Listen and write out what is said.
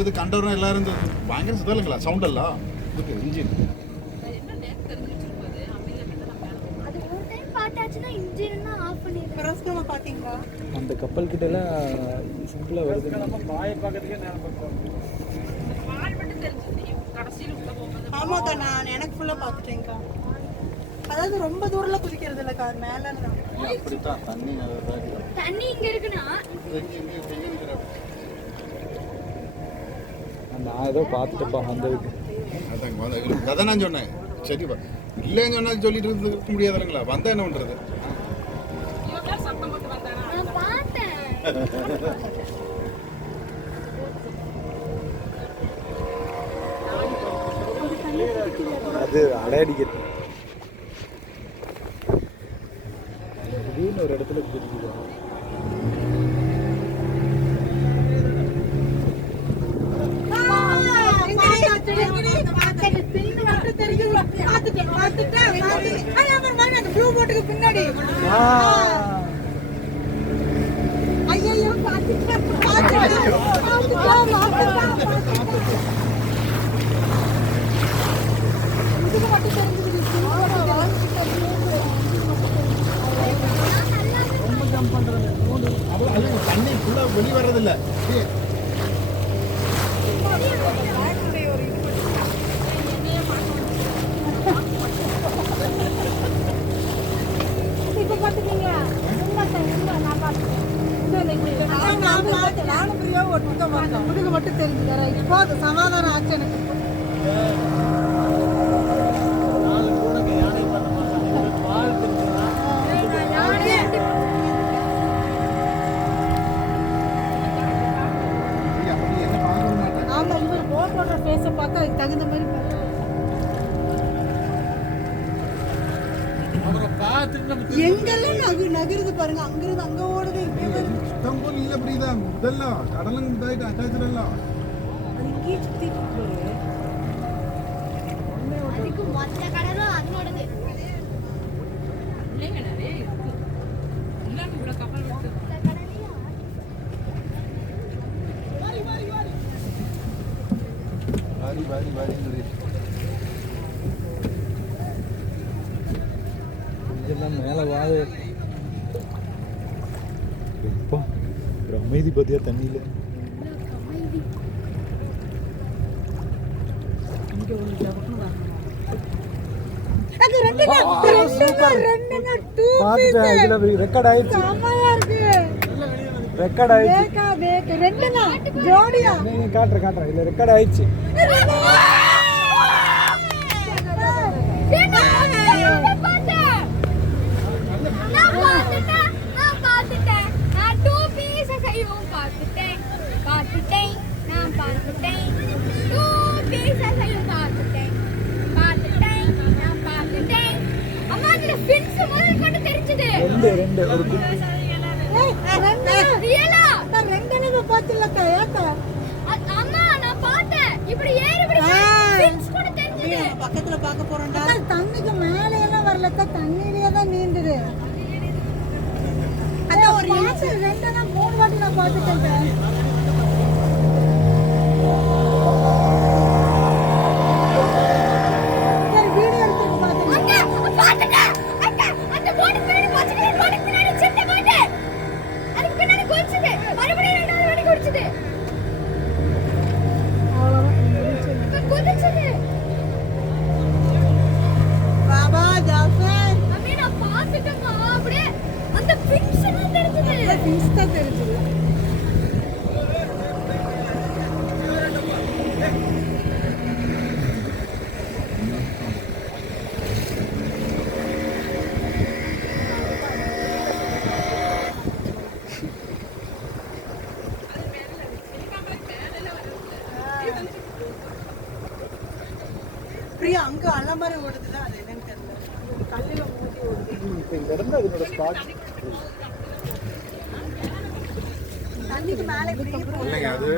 இது கண்டவரும் எல்லாரும் பயங்கர சுதலுங்களா சவுண்ட் எல்லாம் இதுக்கு இன்ஜின் அந்த கப்பல் கிட்ட எல்லாம் சிம்பிளா வருது. ஆமாக்கா நான் எனக்கு ஃபுல்லா பாத்துட்டேன்க்கா. அதாவது ரொம்ப தூரம்ல குதிக்கிறது இல்லக்கா, மேல அப்படித்தான் தண்ணி இங்க இருக்குன்னா நான் ஏதோ பார்த்துட்டப்பா அந்த இதுக்கு. அதாங்க கதை நான் சொன்னேன். சரிப்பா இல்லைன்னு சொன்னா சொல்லிட்டு இருக்க முடியாது இல்லைங்களா? வந்தா என்ன பண்றது? நான் பார்த்தேன். அது அலையடிக்கிறது. திடீர்னு ஒரு இடத்துல குதிக்குது. பின்னாடி ஐயோ பாத்துட்டேன் தண்ணி ஃபுல்லா வெளி வர்றதில்ல. மட்டும் தெரிஞ்சுக்கிறேன். இப்போ அது சமாதானம் ஆச்சு எனக்கு. ஆமா இவர் போட்டோட பேச பார்த்தா அதுக்கு தகுந்த மாதிரி எங்கெல்லாம் நகருது பாருங்க. அங்கிருந்து அங்க ஓடுது. இல்ல புரியுதா? இதெல்லாம் கடலும் இதாயிட்டு அட்டாச்சு எல்லாம் அது இங்கே சுத்திட்டு இருக்கு. அதுக்கு மொத்த கடலும் அதனோடது. வாரி வாரி வாரி இதெல்லாம் மேலே வாழ எப்பா ஒரு அமைதி பார்த்தியா தண்ணியில். பார்த்துட்டேன். இதில் ரெக்கார்ட் ஆயிடுச்சு. ரெக்கார்ட் ஆயிடுச்சு. காட்டுறேன் இதில் ரெக்கார்ட் ஆயிடுச்சு. ரெண்டு ஒரு குட்டி பக்கத்துல பார்க்க போறோம்டா. தண்ணிக்கு மேல எல்லாம் வரலக்கா, தண்ணியிலேயே தான் நீந்துது. அதான் ஒரு 2 3 வாட்டி நான் பார்த்துட்டேன். அங்க அலை மாதிரி ஓடுதுல, அது என்னன்னு தெரியல. கல்லுல மூடி ஓடுது. இந்த இடம் தான் இதோட ஸ்பாட். தண்ணிக்கு மேலே அது